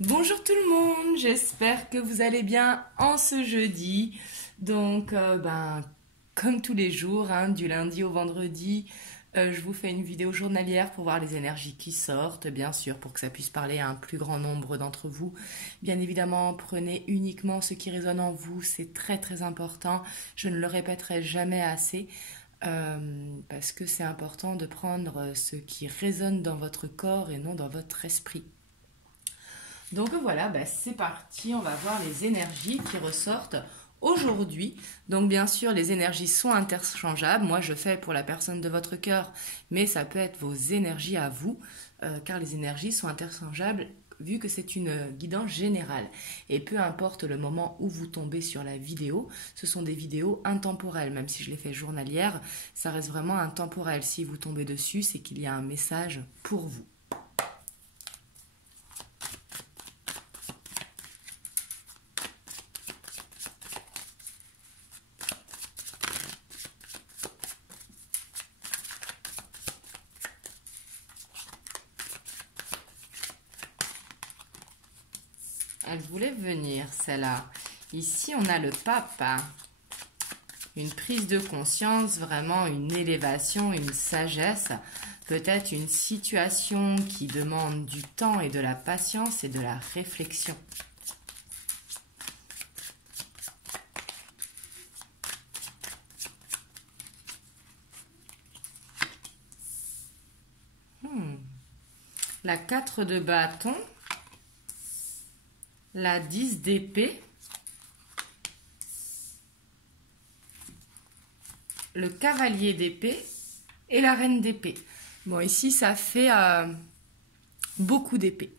Bonjour tout le monde, j'espère que vous allez bien en ce jeudi. Donc, comme tous les jours, du lundi au vendredi, je vous fais une vidéo journalière pour voir les énergies qui sortent, bien sûr, pour que ça puisse parler à un plus grand nombre d'entre vous. Bien évidemment, prenez uniquement ce qui résonne en vous, c'est très très important. Je ne le répéterai jamais assez. Parce que c'est important de prendre ce qui résonne dans votre corps et non dans votre esprit. Donc voilà, c'est parti, on va voir les énergies qui ressortent aujourd'hui. Donc bien sûr, les énergies sont interchangeables. Moi, je fais pour la personne de votre cœur, mais ça peut être vos énergies à vous, car les énergies sont interchangeables vu que c'est une guidance générale. Et peu importe le moment où vous tombez sur la vidéo, ce sont des vidéos intemporelles. Même si je les fais journalières, ça reste vraiment intemporel. Si vous tombez dessus, c'est qu'il y a un message pour vous. Elle voulait venir, celle-là. Ici, on a le pape. Une prise de conscience, vraiment une élévation, une sagesse. Peut-être une situation qui demande du temps et de la patience et de la réflexion. La 4 de bâton. La 10 d'épée, le cavalier d'épée et la reine d'épée. Bon, ici, ça fait beaucoup d'épées.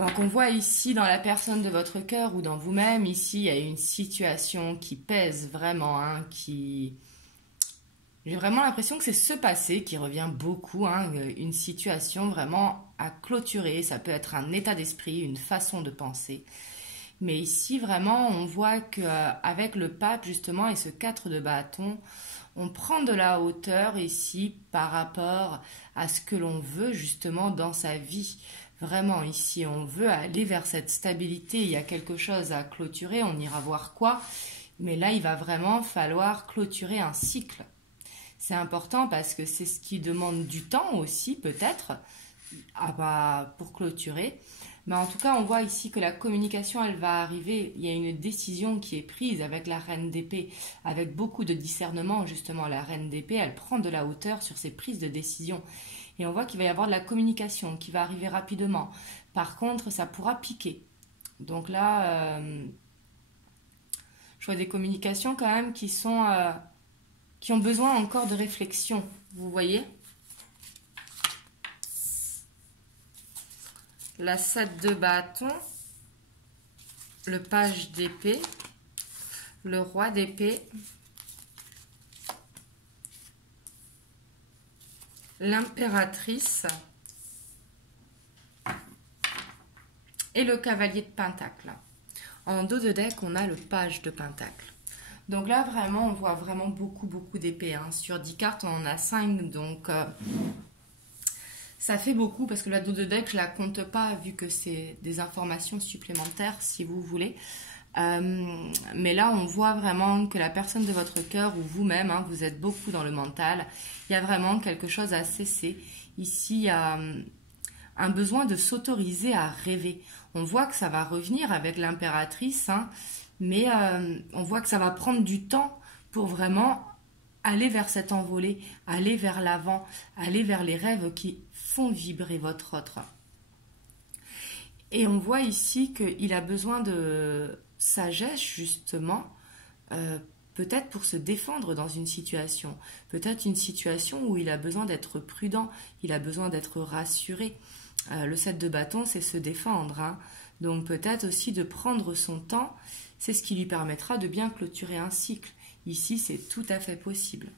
Donc, on voit ici dans la personne de votre cœur ou dans vous-même, ici, il y a une situation qui pèse vraiment, qui... J'ai vraiment l'impression que c'est ce passé qui revient beaucoup, une situation vraiment à clôturer. Ça peut être un état d'esprit, une façon de penser. Mais ici, vraiment, on voit qu'avec le pape, justement, et ce 4 de bâton, on prend de la hauteur ici par rapport à ce que l'on veut, justement, dans sa vie. Vraiment, ici, on veut aller vers cette stabilité. Il y a quelque chose à clôturer, on ira voir quoi. Mais là, il va vraiment falloir clôturer un cycle. C'est important parce que c'est ce qui demande du temps aussi, peut-être, pour clôturer. Mais en tout cas, on voit ici que la communication, elle va arriver. Il y a une décision qui est prise avec la reine d'épée, avec beaucoup de discernement, justement. La reine d'épée, elle prend de la hauteur sur ses prises de décision. Et on voit qu'il va y avoir de la communication qui va arriver rapidement. Par contre, ça pourra piquer. Donc là, je vois des communications quand même qui ont besoin encore de réflexion, vous voyez. La 7 de bâton, le page d'épée, le roi d'épée, l'impératrice et le cavalier de pentacle. En dos de deck, on a le page de pentacle. Donc là, vraiment, on voit vraiment beaucoup d'épées. Sur 10 cartes, on en a 5, donc ça fait beaucoup parce que la dos de deck, je la compte pas vu que c'est des informations supplémentaires, si vous voulez. Mais là, on voit vraiment que la personne de votre cœur ou vous-même, vous êtes beaucoup dans le mental. Il y a vraiment quelque chose à cesser. Ici, il y a un besoin de s'autoriser à rêver. On voit que ça va revenir avec l'impératrice, mais on voit que ça va prendre du temps pour vraiment aller vers cette envolée, aller vers l'avant, aller vers les rêves qui font vibrer votre autre. Et on voit ici qu'il a besoin de sagesse, justement, peut-être pour se défendre dans une situation. Peut-être une situation où il a besoin d'être prudent, il a besoin d'être rassuré. Le 7 de bâton, c'est se défendre. Donc peut-être aussi de prendre son temps, c'est ce qui lui permettra de bien clôturer un cycle. Ici, c'est tout à fait possible.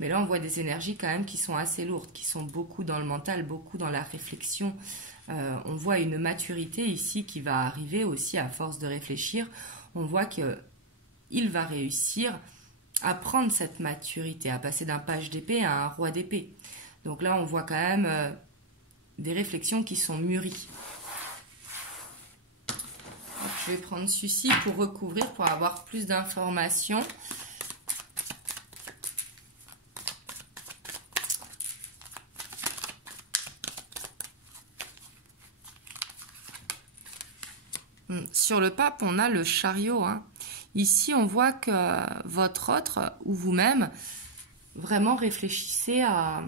Mais là, on voit des énergies quand même qui sont assez lourdes, qui sont beaucoup dans le mental, beaucoup dans la réflexion. On voit une maturité ici qui va arriver aussi à force de réfléchir. On voit qu'il va réussir à prendre cette maturité, à passer d'un page d'épée à un roi d'épée. Donc là, on voit quand même réflexions qui sont mûries. Donc, je vais prendre celui-ci pour recouvrir, pour avoir plus d'informations. Sur le pape, on a le chariot. Ici, on voit que votre autre ou vous-même, vraiment réfléchissez à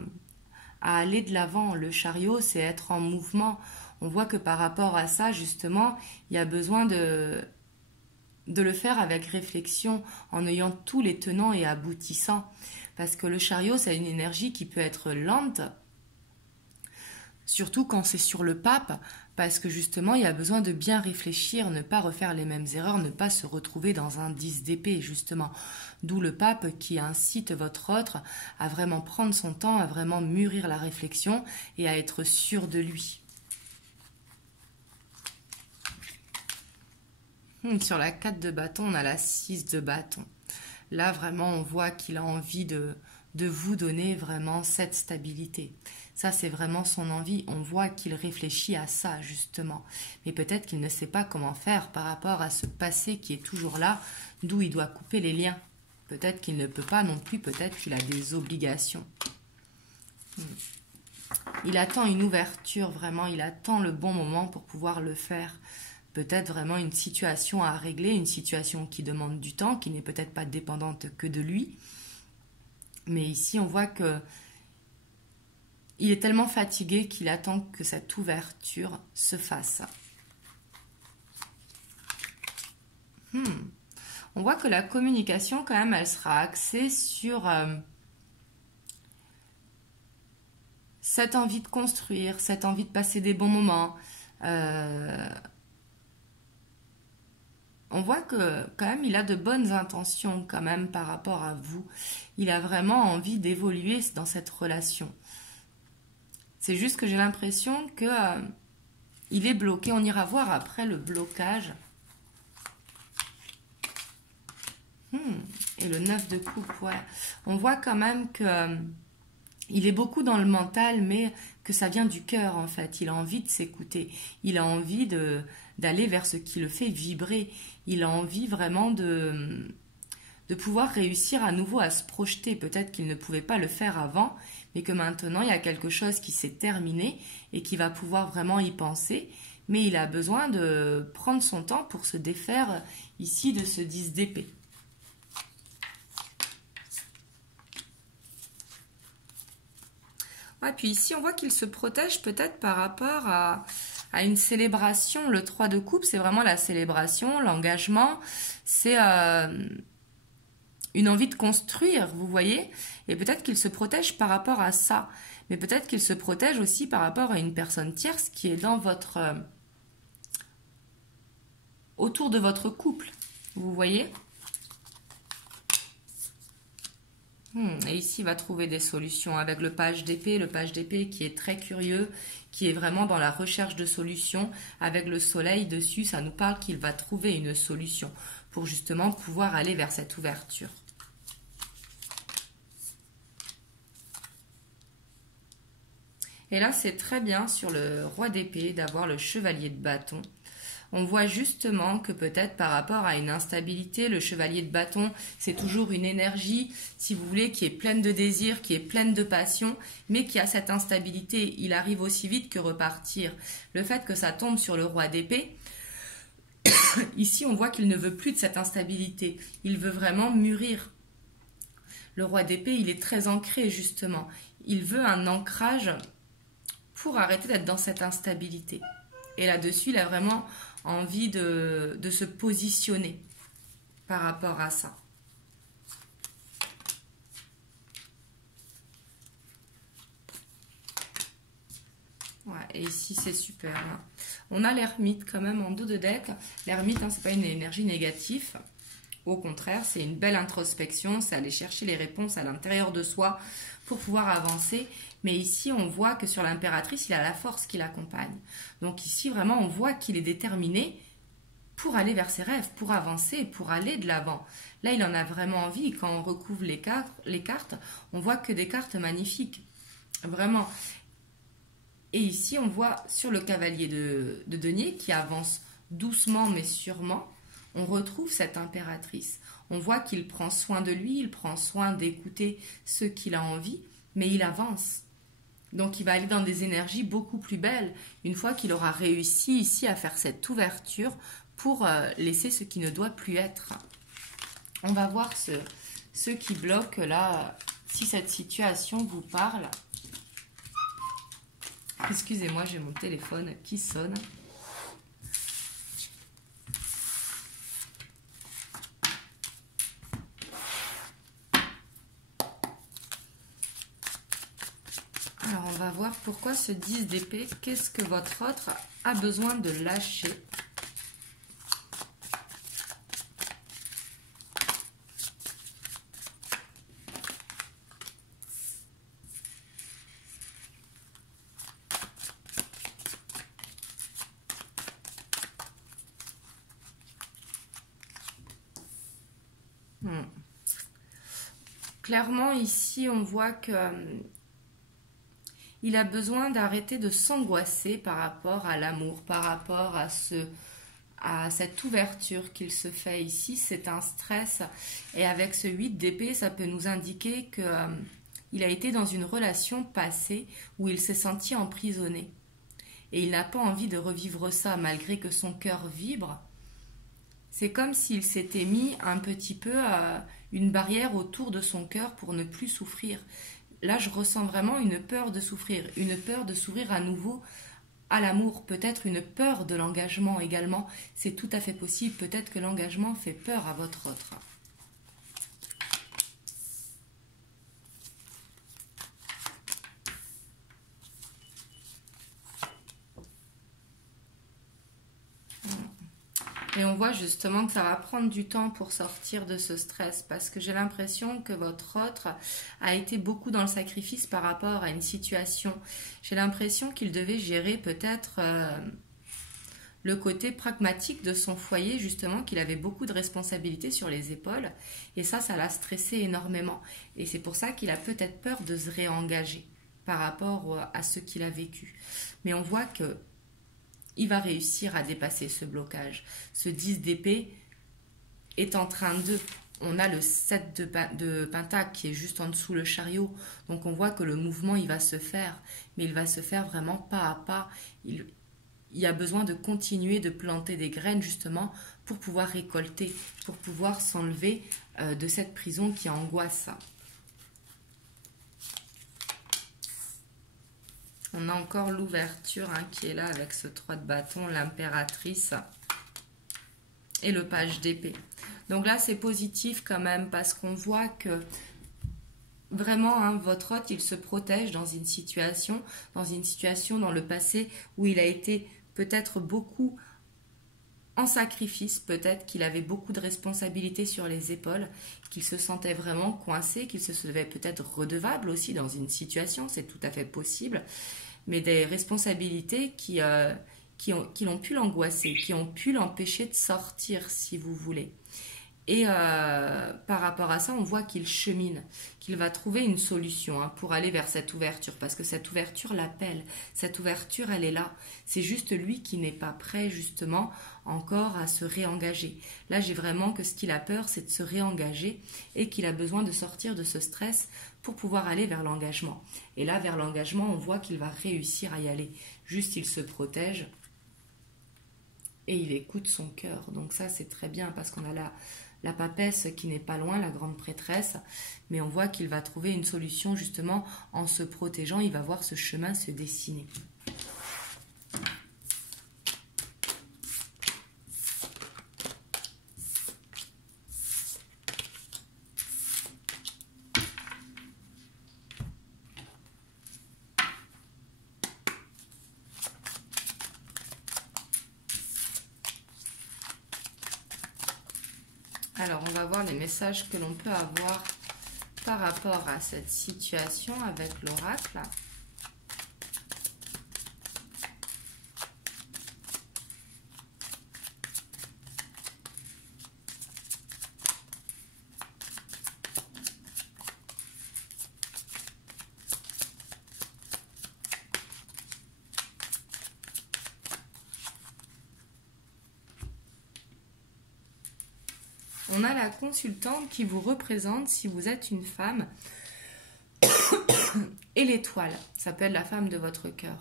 aller de l'avant. Le chariot, c'est être en mouvement. On voit que par rapport à ça, justement, il y a besoin de le faire avec réflexion, en ayant tous les tenants et aboutissants. Parce que le chariot, c'est une énergie qui peut être lente, surtout quand c'est sur le pape, parce que justement, il y a besoin de bien réfléchir, ne pas refaire les mêmes erreurs, ne pas se retrouver dans un 10 d'épée, justement. D'où le pape qui incite votre autre à vraiment prendre son temps, à vraiment mûrir la réflexion et à être sûr de lui. Sur la 4 de bâton, on a la 6 de bâton. Là, vraiment, on voit qu'il a envie de vous donner vraiment cette stabilité. Ça, c'est vraiment son envie. On voit qu'il réfléchit à ça, justement. Mais peut-être qu'il ne sait pas comment faire par rapport à ce passé qui est toujours là, d'où il doit couper les liens. Peut-être qu'il ne peut pas non plus, peut-être qu'il a des obligations. Il attend une ouverture, vraiment. Il attend le bon moment pour pouvoir le faire. Peut-être vraiment une situation à régler, une situation qui demande du temps, qui n'est peut-être pas dépendante que de lui. Mais ici, on voit que il est tellement fatigué qu'il attend que cette ouverture se fasse. On voit que la communication, quand même, elle sera axée sur cette envie de construire, cette envie de passer des bons moments. On voit que quand même il a de bonnes intentions quand même par rapport à vous. Il a vraiment envie d'évoluer dans cette relation. C'est juste que j'ai l'impression que il est bloqué. On ira voir après le blocage. Et le 9 de coupe, ouais. On voit quand même que il est beaucoup dans le mental, mais que ça vient du cœur en fait. Il a envie de s'écouter. Il a envie d'aller vers ce qui le fait vibrer. Il a envie vraiment de pouvoir réussir à nouveau à se projeter. Peut-être qu'il ne pouvait pas le faire avant, mais que maintenant il y a quelque chose qui s'est terminé et qui va pouvoir vraiment y penser. Mais il a besoin de prendre son temps pour se défaire ici de ce 10 d'épée. Ouais, puis ici on voit qu'il se protège peut-être par rapport à une célébration. Le 3 de coupe, c'est vraiment la célébration, l'engagement. C'est une envie de construire, vous voyez. Et peut-être qu'il se protège par rapport à ça. Mais peut-être qu'il se protège aussi par rapport à une personne tierce qui est dans votre... autour de votre couple. Vous voyez ? Et ici, il va trouver des solutions avec le page d'épée qui est très curieux, qui est vraiment dans la recherche de solutions. Avec le soleil dessus, ça nous parle qu'il va trouver une solution pour justement pouvoir aller vers cette ouverture. Et là, c'est très bien sur le roi d'épée d'avoir le chevalier de bâton. On voit justement que peut-être par rapport à une instabilité, le chevalier de bâton, c'est toujours une énergie, si vous voulez, qui est pleine de désir, qui est pleine de passion, mais qui a cette instabilité. Il arrive aussi vite que repartir. Le fait que ça tombe sur le roi d'épée, ici on voit qu'il ne veut plus de cette instabilité. Il veut vraiment mûrir. Le roi d'épée, il est très ancré justement. Il veut un ancrage pour arrêter d'être dans cette instabilité. Et là-dessus, il a vraiment envie de se positionner par rapport à ça. Ouais, et ici, c'est super. On a l'ermite quand même en dos de deck. L'ermite, c'est pas une énergie négative. Au contraire, c'est une belle introspection. C'est aller chercher les réponses à l'intérieur de soi pour pouvoir avancer. Mais ici, on voit que sur l'impératrice, il a la force qui l'accompagne. Donc ici, vraiment, on voit qu'il est déterminé pour aller vers ses rêves, pour avancer, pour aller de l'avant. Là, il en a vraiment envie. Quand on recouvre les cartes, on voit que des cartes magnifiques. Vraiment. Et ici, on voit sur le cavalier de denier qui avance doucement mais sûrement, on retrouve cette impératrice. On voit qu'il prend soin de lui, il prend soin d'écouter ce qu'il a envie, mais il avance. Donc il va aller dans des énergies beaucoup plus belles une fois qu'il aura réussi ici à faire cette ouverture pour laisser ce qui ne doit plus être. On va voir ce qui bloque là, si cette situation vous parle. Excusez-moi, j'ai mon téléphone qui sonne. Alors, on va voir pourquoi ce 10 d'épée, qu'est-ce que votre autre a besoin de lâcher. Clairement, ici, on voit que il a besoin d'arrêter de s'angoisser par rapport à l'amour, par rapport à cette ouverture qu'il se fait ici. C'est un stress. Et avec ce 8 d'épée, ça peut nous indiquer qu'il a été dans une relation passée où il s'est senti emprisonné. Et il n'a pas envie de revivre ça, malgré que son cœur vibre. C'est comme s'il s'était mis un petit peu une barrière autour de son cœur pour ne plus souffrir. Là, je ressens vraiment une peur de souffrir, une peur de s'ouvrir à nouveau à l'amour, peut-être une peur de l'engagement également. C'est tout à fait possible, peut-être que l'engagement fait peur à votre autre. Et on voit justement que ça va prendre du temps pour sortir de ce stress parce que j'ai l'impression que votre autre a été beaucoup dans le sacrifice par rapport à une situation. J'ai l'impression qu'il devait gérer peut-être le côté pragmatique de son foyer, justement, qu'il avait beaucoup de responsabilités sur les épaules. Et ça l'a stressé énormément. Et c'est pour ça qu'il a peut-être peur de se réengager par rapport à ce qu'il a vécu. Mais on voit que il va réussir à dépasser ce blocage. Ce 10 d'épée est en train de... On a le 7 de pentacle qui est juste en dessous le chariot. Donc on voit que le mouvement, il va se faire. Mais il va se faire vraiment pas à pas. Il y a besoin de continuer de planter des graines justement pour pouvoir récolter, pour pouvoir s'enlever de cette prison qui angoisse. On a encore l'ouverture qui est là avec ce 3 de bâton, l'impératrice et le page d'épée. Donc là, c'est positif quand même parce qu'on voit que vraiment, votre hôte, il se protège dans une situation dans le passé où il a été peut-être beaucoup en sacrifice, peut-être qu'il avait beaucoup de responsabilités sur les épaules, qu'il se sentait vraiment coincé, qu'il se sentait peut-être redevable aussi dans une situation, c'est tout à fait possible, mais des responsabilités qui ont pu l'angoisser, qui ont pu l'empêcher de sortir, si vous voulez. Et par rapport à ça, on voit qu'il chemine, qu'il va trouver une solution pour aller vers cette ouverture, parce que cette ouverture l'appelle, cette ouverture, elle est là. C'est juste lui qui n'est pas prêt, justement, encore à se réengager. Là, j'ai vraiment que ce qu'il a peur, c'est de se réengager et qu'il a besoin de sortir de ce stress pour pouvoir aller vers l'engagement. Et là, vers l'engagement, on voit qu'il va réussir à y aller. Juste, il se protège et il écoute son cœur. Donc ça, c'est très bien, parce qu'on a la papesse qui n'est pas loin, la grande prêtresse, mais on voit qu'il va trouver une solution justement en se protégeant, il va voir ce chemin se dessiner. Alors, on va voir les messages que l'on peut avoir par rapport à cette situation avec l'oracle. On a la consultante qui vous représente si vous êtes une femme. Et l'étoile, ça peut être la femme de votre cœur.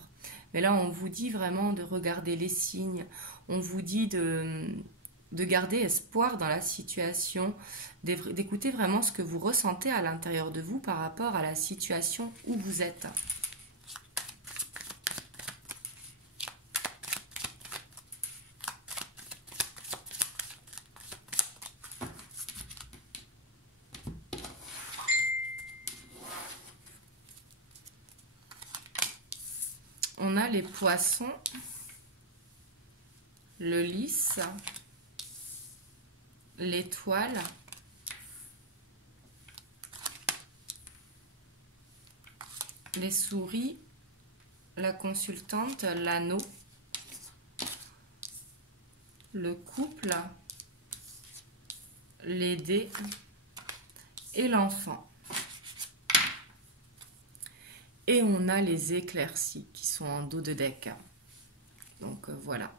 Mais là, on vous dit vraiment de regarder les signes. On vous dit de garder espoir dans la situation, d'écouter vraiment ce que vous ressentez à l'intérieur de vous par rapport à la situation où vous êtes. On a les poissons, le lys, l'étoile, les souris, la consultante, l'anneau, le couple, les dés et l'enfant. Et on a les éclaircies qui sont en dos de deck. Donc voilà.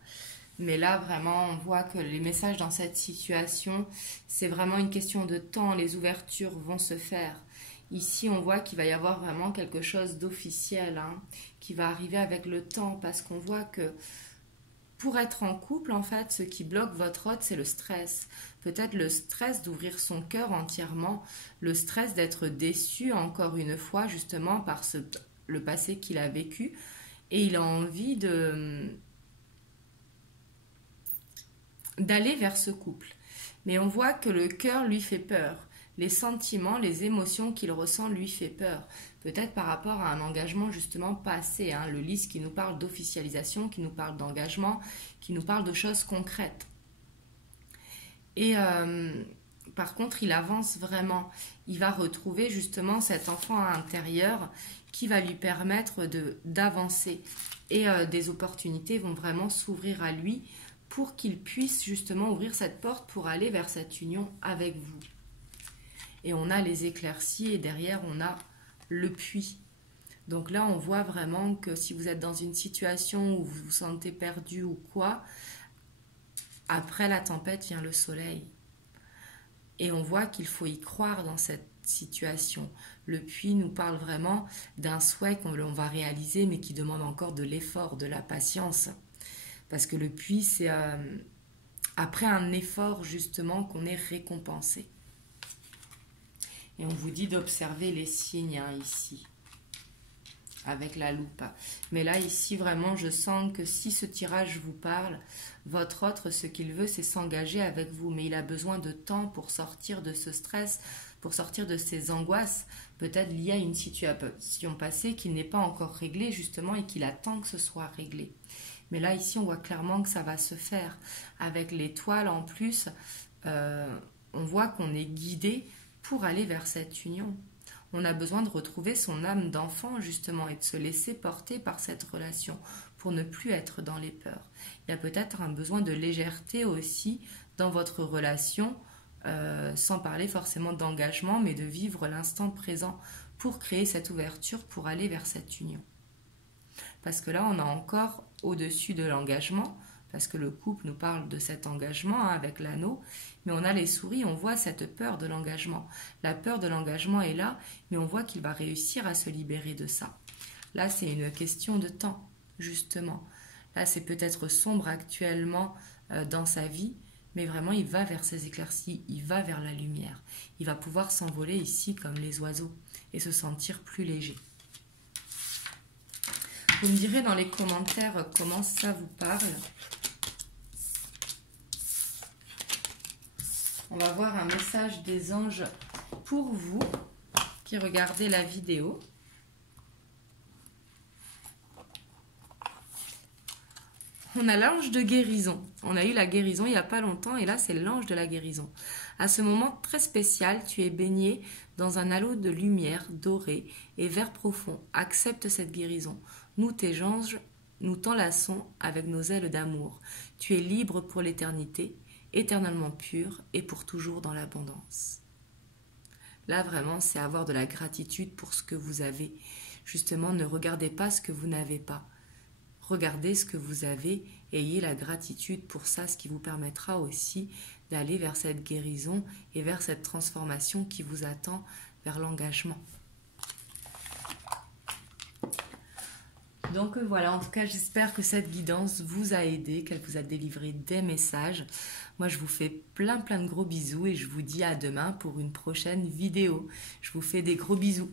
Mais là, vraiment, on voit que les messages dans cette situation, c'est vraiment une question de temps. Les ouvertures vont se faire. Ici, on voit qu'il va y avoir vraiment quelque chose d'officiel qui va arriver avec le temps. Parce qu'on voit que pour être en couple, en fait, ce qui bloque votre hôte, c'est le stress. Peut-être le stress d'ouvrir son cœur entièrement, le stress d'être déçu encore une fois, justement, par le passé qu'il a vécu. Et il a envie d'aller vers ce couple. Mais on voit que le cœur lui fait peur. Les sentiments, les émotions qu'il ressent lui fait peur. Peut-être par rapport à un engagement justement passé. Le lys qui nous parle d'officialisation, qui nous parle d'engagement, qui nous parle de choses concrètes. Et par contre, il avance vraiment. Il va retrouver justement cet enfant intérieur qui va lui permettre d'avancer. Et des opportunités vont vraiment s'ouvrir à lui pour qu'il puisse justement ouvrir cette porte pour aller vers cette union avec vous. Et on a les éclaircies et derrière on a le puits. Donc là on voit vraiment que si vous êtes dans une situation où vous vous sentez perdu ou quoi, après la tempête vient le soleil. Et on voit qu'il faut y croire dans cette situation. Le puits nous parle vraiment d'un souhait qu'on va réaliser mais qui demande encore de l'effort, de la patience. Parce que le puits c'est après un effort justement qu'on est récompensé. Et on vous dit d'observer les signes ici, avec la loupe. Mais là, ici, vraiment, je sens que si ce tirage vous parle, votre autre, ce qu'il veut, c'est s'engager avec vous. Mais il a besoin de temps pour sortir de ce stress, pour sortir de ces angoisses, peut-être liées à une situation passée qu'il n'est pas encore réglée, justement, et qu'il attend que ce soit réglé. Mais là, ici, on voit clairement que ça va se faire. Avec l'étoile, en plus, on voit qu'on est guidé pour aller vers cette union. On a besoin de retrouver son âme d'enfant justement et de se laisser porter par cette relation pour ne plus être dans les peurs. Il y a peut-être un besoin de légèreté aussi dans votre relation, sans parler forcément d'engagement, mais de vivre l'instant présent pour créer cette ouverture, pour aller vers cette union. Parce que là, on a encore au-dessus de l'engagement, parce que le couple nous parle de cet engagement avec l'anneau, mais on a les souris, on voit cette peur de l'engagement. La peur de l'engagement est là, mais on voit qu'il va réussir à se libérer de ça. Là, c'est une question de temps, justement. Là, c'est peut-être sombre actuellement dans sa vie, mais vraiment, il va vers ses éclaircies, il va vers la lumière. Il va pouvoir s'envoler ici comme les oiseaux et se sentir plus léger. Vous me direz dans les commentaires comment ça vous parle. On va voir un message des anges pour vous qui regardez la vidéo. On a l'ange de guérison. On a eu la guérison il n'y a pas longtemps et là c'est l'ange de la guérison. À ce moment très spécial, tu es baigné dans un halo de lumière dorée et vert profond. Accepte cette guérison. Nous, tes anges, nous t'enlaçons avec nos ailes d'amour. Tu es libre pour l'éternité, éternellement pur et pour toujours dans l'abondance. Là, vraiment, c'est avoir de la gratitude pour ce que vous avez. Justement, ne regardez pas ce que vous n'avez pas. regardez ce que vous avez, ayez la gratitude pour ça, ce qui vous permettra aussi d'aller vers cette guérison et vers cette transformation qui vous attend, vers l'engagement. Donc voilà, en tout cas, j'espère que cette guidance vous a aidé, qu'elle vous a délivré des messages. Moi, je vous fais plein de gros bisous et je vous dis à demain pour une prochaine vidéo. Je vous fais des gros bisous.